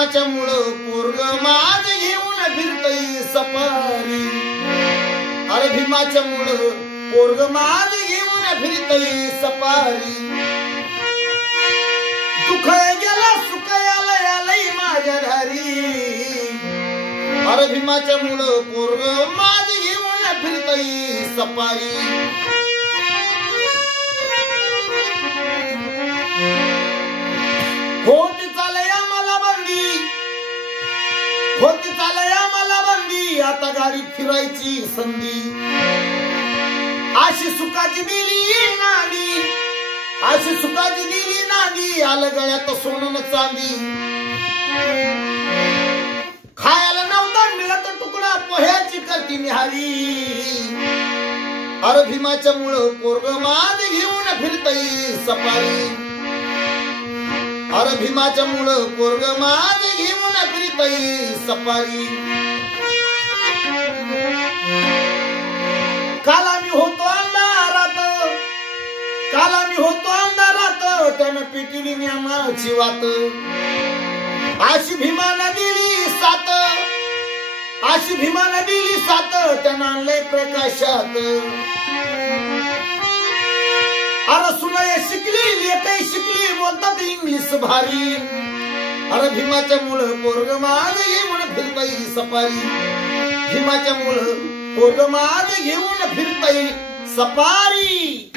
भीमाच्या मुळं पोरग माझ घेऊन फिरतई सपारी. अरे भीमाच्या मुळं पोरग माझ घेऊन फिरतई सपारी. दुःख गेला सुख आलं आलंय माझ्या धारी. अरे भीमाच्या मुळं पोरग माझ घेऊन फिरतई सपारी. होती चालया मला बंदी, होती चालया मला बंदी, आता गाडी फिरायची संधी. अशी सुखाची दिली नादी, अशी सुखाची दिली नादी, आलं गळ्यात सोनं चांदी. खायला नव्हता मिळत तुकडा पोह्याची करती निहारी. अरे भीमाच्या मुळं पोरग माझ घेऊन फिरतई सपारी. अरे भीमाच्या मुळं पोरग माझ घेऊन फिरतई सपारी. काल आम्ही होतो अंधारात, काल आम्ही होतो अंधारात, त्यानं पिटली ज्ञानाची वात. अशी भीमानं दिली साथ, अशी भीमानं दिली साथ, त्यानं आणलंय प्रकाशात. अरे सुनय शिकली लेकही शिकली, बोलतात इंग्लिश भारी. अरे भीमाच्या मुळं पोरग माझ घेऊन फिरतई सपारी. भीमाच्या मुळं पोरग माझ घेऊन फिरतई सपारी.